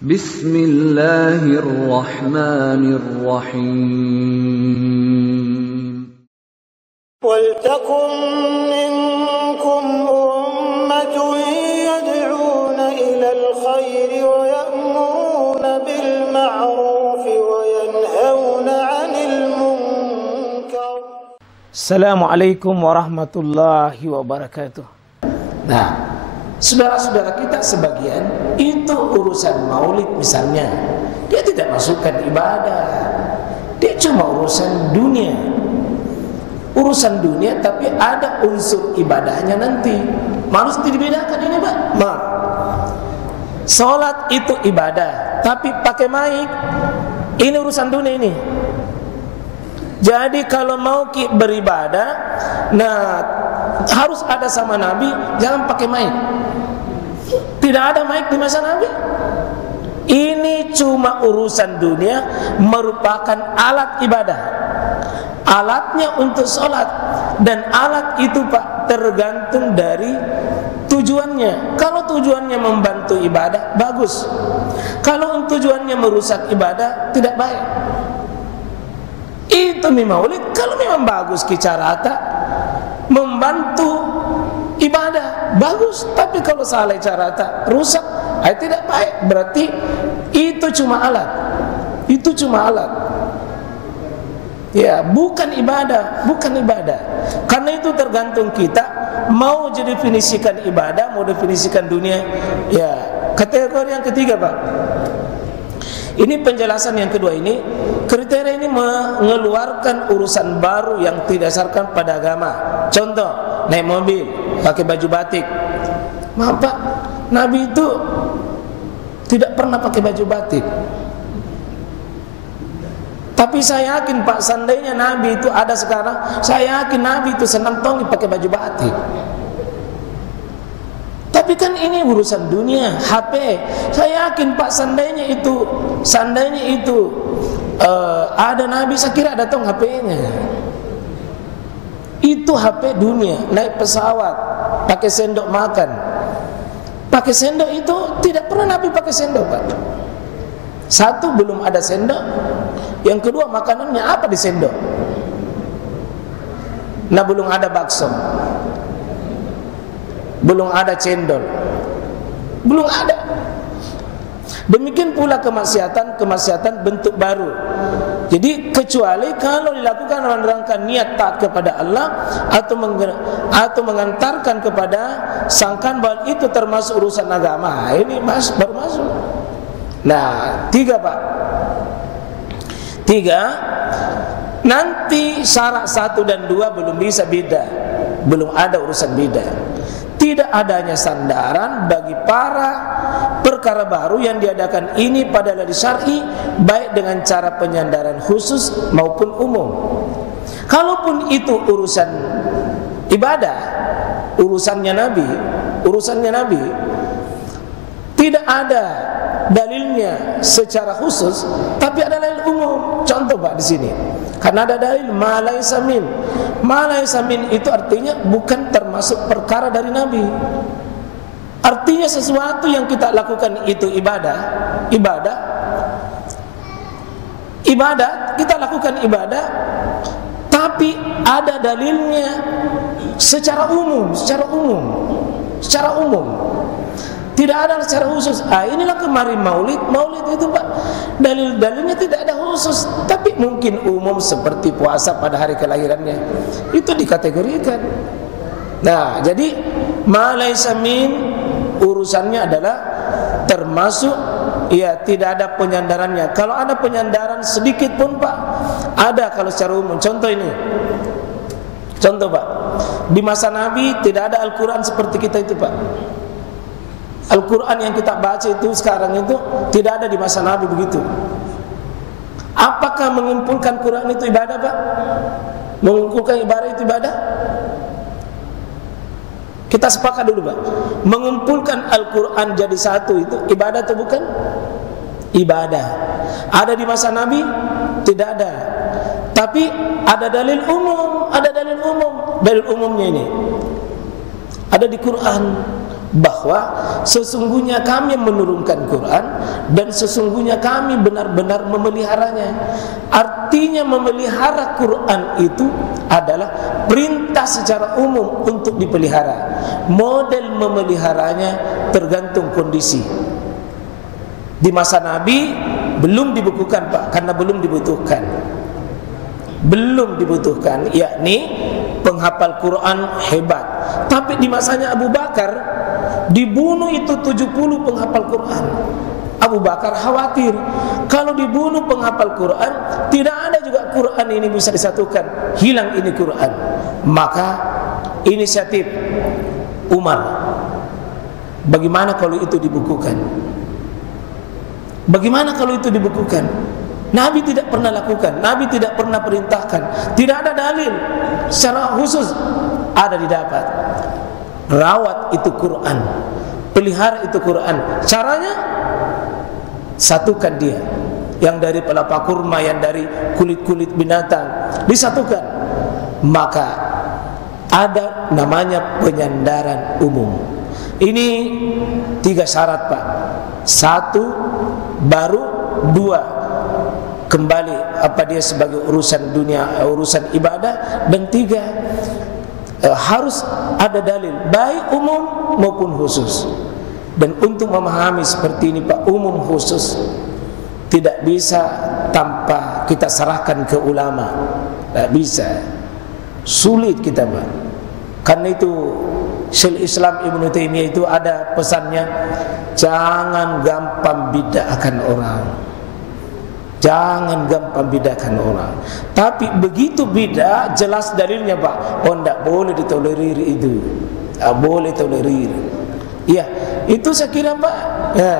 Bismillahirrahmanirrahim. Waltakum minkum ummatun yad'una ilal khairi wa ya'muruna bil ma'ruf wa yanhauna 'anil munkar. Assalamualaikum warahmatullahi wabarakatuh. Nah, saudara-saudara kita sebagian itu urusan maulid misalnya, dia tidak masukkan ibadah, dia cuma urusan dunia. Urusan dunia tapi ada unsur ibadahnya nanti. Harus dibedakan ini, Pak. Salat itu ibadah, tapi pakai mic. Ini urusan dunia ini. Jadi kalau mau beribadah, nah harus ada sama Nabi, jangan pakai mic. Tidak ada mic di masa Nabi. Ini cuma urusan dunia, merupakan alat ibadah. Alatnya untuk sholat. Dan alat itu, Pak, tergantung dari tujuannya. Kalau tujuannya membantu ibadah, bagus. Kalau tujuannya merusak ibadah, tidak baik. Itu maulid kalau memang bagus kicarata, membantu ibadah, bagus. Tapi kalau salah carata, rusak, tidak baik. Berarti itu cuma alat. Itu cuma alat. Ya, bukan ibadah, bukan ibadah. Karena itu tergantung kita mau definisikan ibadah, mau definisikan dunia. Ya, kategori yang ketiga, Pak. Ini penjelasan yang kedua ini. Kriteria ini mengeluarkan urusan baru yang tidak didasarkan pada agama. Contoh, naik mobil, pakai baju batik. Maaf, Pak, Nabi itu tidak pernah pakai baju batik. Tapi saya yakin, Pak, seandainya Nabi itu ada sekarang, saya yakin Nabi itu senang tongi pakai baju batik. Tapi kan ini urusan dunia, HP. Saya yakin, Pak, seandainya itu ada Nabi, saya kira ada tong HP-nya. Itu HP dunia, naik pesawat, pakai sendok makan. Pakai sendok itu tidak pernah Nabi pakai sendok, Pak. Satu, belum ada sendok. Yang kedua, makanannya apa di sendok? Nah, belum ada bakso, belum ada cendol, belum ada. Demikian pula kemaksiatan bentuk baru. Jadi kecuali kalau dilakukan menerangkan niat taat kepada Allah atau mengantarkan kepada sangkaan bahwa itu termasuk urusan agama, ini baru masuk. Nah, tiga, Pak. Tiga, nanti syarat 1 dan 2 belum bisa beda, belum ada urusan beda. Tidak adanya sandaran bagi para perkara baru yang diadakan ini pada dalil syar'i, baik dengan cara penyandaran khusus maupun umum. Kalaupun itu urusan ibadah, urusannya Nabi, tidak ada dalilnya secara khusus, tapi ada dalil umum. Contoh, Pak, di sini. Karena ada dalil ma laisa min. Ma laisa min itu artinya bukan termasuk perkara dari Nabi. Artinya sesuatu yang kita lakukan itu ibadah, kita lakukan ibadah, tapi ada dalilnya secara umum. Tidak ada secara khusus. Inilah kemarin maulid itu, Pak, dalil-dalilnya tidak ada khusus, tapi mungkin umum seperti puasa pada hari kelahirannya. Itu dikategorikan. Nah, jadi ma laisa min urusannya adalah termasuk, ya, tidak ada penyandarannya. Kalau ada penyandaran sedikit pun, Pak, ada kalau secara umum. Contoh ini. Contoh, Pak. Di masa Nabi tidak ada Al-Qur'an seperti kita itu, Pak. Al-Quran yang kita baca itu sekarang itu tidak ada di masa Nabi begitu. Apakah mengumpulkan Quran itu ibadah, Pak? Mengumpulkan ibadah itu ibadah? Kita sepakat dulu, Pak. Mengumpulkan Al-Quran jadi satu itu ibadah atau bukan? Ibadah. Ada di masa Nabi? Tidak ada. Tapi ada dalil umum. Dalil umumnya ini ada di Quran. bahwa sesungguhnya kami menurunkan Quran dan sesungguhnya kami benar-benar memeliharanya. Artinya memelihara Quran itu adalah perintah secara umum untuk dipelihara. Model memeliharanya tergantung kondisi. Di masa Nabi belum dibukukan Pak, karena belum dibutuhkan. Belum dibutuhkan, yakni penghafal Quran hebat. Tapi di masanya Abu Bakar dibunuh itu 70 penghafal Quran. Abu Bakar khawatir kalau dibunuh penghafal Quran, tidak ada juga Quran ini bisa disatukan, hilang ini Quran. Maka inisiatif Umar, bagaimana kalau itu dibukukan? Bagaimana kalau itu dibukukan? Nabi tidak pernah lakukan, Nabi tidak pernah perintahkan, tidak ada dalil secara khusus. Ada didapat. Rawat itu Quran, pelihara itu Quran. Caranya satukan dia, yang dari pelapa kurma, yang dari kulit-kulit binatang, disatukan. Maka ada namanya penyandaran umum. Ini 3 syarat Pak. 1, baru 2, kembali apa dia sebagai urusan dunia, urusan ibadah. Dan 3, harus ada dalil baik umum maupun khusus. Dan untuk memahami seperti ini Pak, umum khusus tidak bisa tanpa kita serahkan ke ulama. Tidak bisa, sulit kita Pak. Karena itu Syekh Islam Ibnu Taimiyah itu ada pesannya, jangan gampang bid'ahkan orang. Jangan gampang bid'ahkan orang. Tapi begitu bid'ah, jelas dalilnya Pak. Oh, tidak boleh ditolerir itu. Tidak boleh tolerir. Iya, itu saya kira Pak. Ya.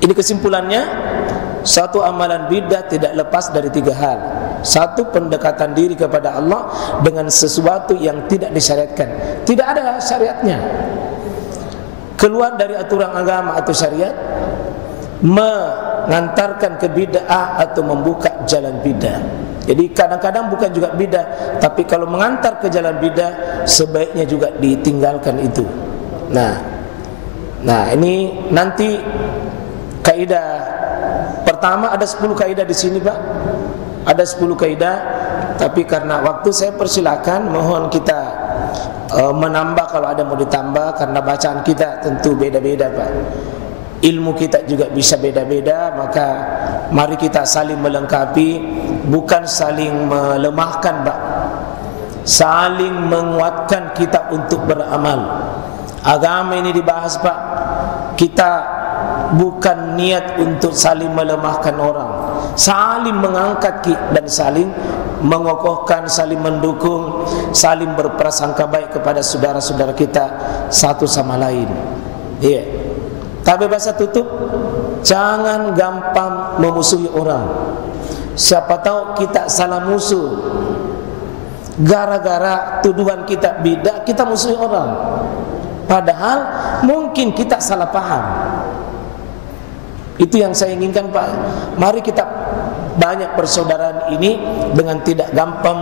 Ini kesimpulannya. Satu amalan bid'ah tidak lepas dari 3 hal. 1, pendekatan diri kepada Allah dengan sesuatu yang tidak disyariatkan, tidak ada syariatnya, keluar dari aturan agama atau syariat, mengantarkan ke bid'ah atau membuka jalan bid'ah. Jadi kadang-kadang bukan juga bid'ah, tapi kalau mengantar ke jalan bid'ah sebaiknya juga ditinggalkan itu. Nah ini nanti kaidah pertama, ada 10 kaidah di sini Pak. Ada 10 kaidah, tapi karena waktu saya persilakan, mohon kita menambah kalau ada mau ditambah, karena bacaan kita tentu beda-beda Pak. Ilmu kita juga bisa beda-beda, maka mari kita saling melengkapi, bukan saling melemahkan Pak. Saling menguatkan kita untuk beramal. Agama ini dibahas Pak, kita bukan niat untuk saling melemahkan orang, saling mengangkat dan saling mengokohkan, saling mendukung, saling berprasangka baik kepada saudara-saudara kita satu sama lain. Iya. Tapi bahasa tutup, jangan gampang memusuhi orang. Siapa tahu kita salah musuh, gara-gara tuduhan kita bid'ah kita musuhi orang, padahal mungkin kita salah paham. Itu yang saya inginkan Pak. Mari kita banyak persaudaraan ini dengan tidak gampang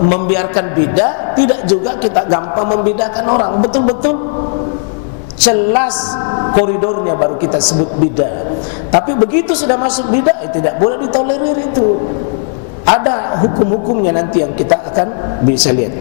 membiarkan bid'ah, tidak juga kita gampang membid'ahkan orang. Betul-betul jelas koridornya baru kita sebut bid'ah. Tapi begitu sudah masuk bid'ah, tidak boleh ditolerir itu. Ada hukum-hukumnya nanti yang kita akan bisa lihat.